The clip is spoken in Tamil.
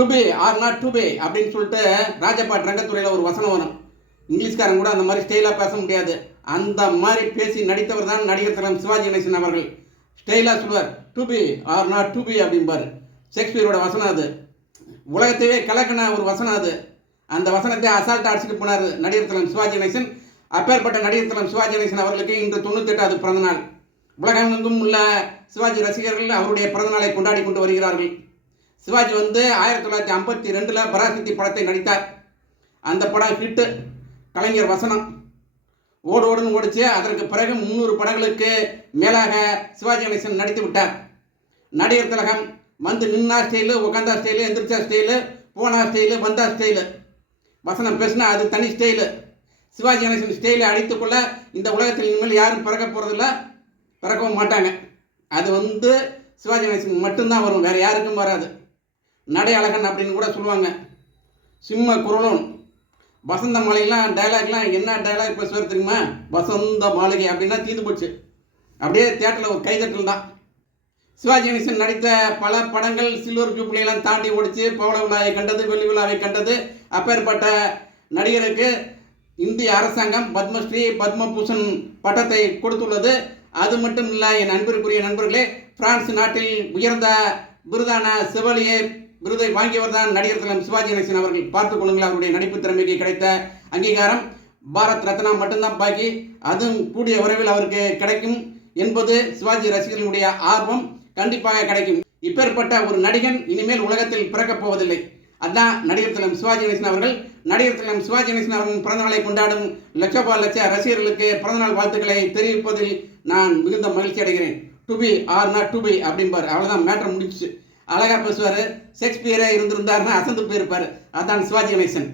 To be or not to be அப்படின்னு சொல்லிட்டு ராஜபாட் ரங்கத்துறையில் ஒரு வசனம் வரும். இங்கிலீஷ்காரன் கூட அந்த மாதிரி ஸ்டைலாக பேச முடியாது. அந்த மாதிரி பேசி நடித்தவர் தான் நடிகர் திலகம் சிவாஜி கணேசன் அவர்கள். ஸ்டைலாக சொல்லுவார், to be or not to be அப்படிம்பார். ஷேக்ஸ்பியரோட வசனம் அது. உலகத்தையே கலக்கின ஒரு வசனம் அது. அந்த வசனத்தை அசால்ட்டாக அடிச்சுட்டு போனார் நடிகர் திலகம் சிவாஜி கணேசன். அப்பேற்பட்ட நடிகர் திலகம் சிவாஜி கணேசன் அவர்களுக்கு இன்று 98வது பிறந்தநாள். உலகமெங்கும் உள்ள சிவாஜி ரசிகர்கள் அவருடைய பிறந்தநாளை கொண்டாடி கொண்டு வருகிறார்கள். சிவாஜி 1952 பராசக்தி படத்தை நடித்தார். அந்த படம் ஹிட்டு. கலைஞர் வசனம் ஓடுன்னு ஓடிச்சு. அதற்கு பிறகு 300 படங்களுக்கு மேலாக சிவாஜி கணேசன் நடித்து விட்டார். நடிகர் திலகம் வந்து நின்னா ஸ்டைலு, உட்காந்தா ஸ்டைலு, எந்திரிச்சா ஸ்டைலு, போனா ஸ்டைலு, வந்தா ஸ்டைலு. வசனம் பேசினா அது தனி ஸ்டைலு. சிவாஜி கணேசன் ஸ்டைலை அடித்துக்கொள்ள இந்த உலகத்தில் இனிமேல் யாரும் பிறக்க போகிறதில்ல, பிறக்கவும் மாட்டாங்க. அது சிவாஜி கணேசன் மட்டும்தான் வரும், வேறு யாருக்கும் வராது. நடை அழகன் அப்படின்னு கூட சொல்லுவாங்க. சிம்ம குரலும் வசந்த மாளிகைலாம் டைலாக்லாம் என்ன டைலாக் பேசுவார் தெரியுமா? வசந்த மாளிகை அப்படின்னா தீர்ந்து போச்சு. அப்படியே தியேட்டரில் ஒரு கைதட்டல் தான். சிவாஜி கணேசன் நடித்த பல படங்கள் சில்வர் ஜூப்ளியெல்லாம் தாண்டி ஓடிச்சு. பவள விழாவை கண்டது, வெள்ளி விழாவை கண்டது. அப்பேற்பட்ட நடிகருக்கு இந்திய அரசாங்கம் பத்மஸ்ரீ, பத்மபூஷன் பட்டத்தை கொடுத்துள்ளது. அது மட்டும் இல்லை என் அன்பிற்குரிய நண்பர்களே, பிரான்ஸ் நாட்டில் உயர்ந்த விருதான செவலியே விருதை வாங்கியவர் தான் நடிகர் திலகம் சிவாஜி கணேசன் அவர்கள். பார்த்துக் கொள்ளுங்கள், அவருடைய நடிப்பு திறமைக்கு கிடைத்த அங்கீகாரம். பாரத் ரத்னா மட்டும்தான் பாக்கி. அதுவும் கூடிய விரைவில் அவருக்கு கிடைக்கும் என்பது சிவாஜி ரசிகர்களுடைய ஆர்வம். கண்டிப்பாக கிடைக்கும். இப்பேற்பட்ட ஒரு நடிகன் இனிமேல் உலகத்தில் பிறக்கப் போவதில்லை. அதுதான் நடிகர் திலகம் சிவாஜி கணேசன் அவர்கள். நடிகர் திலகம் சிவாஜி கணேசன் அவர்களின் பிறந்தநாளை கொண்டாடும் லட்ச ரசிகர்களுக்கு பிறந்தநாள் வாழ்த்துக்களை தெரிவிப்பதில் நான் மிகுந்த மகிழ்ச்சி அடைகிறேன். To be or not to be அப்படிம்பார். அவ்வளோதான், மேட்டர் முடிச்சு. அழகாக பேசுவார். ஷேக்ஸ்பியரே இருந்திருந்தாருன்னா அசந்து போயிருப்பார். அதான் சிவாஜி கணேசன்.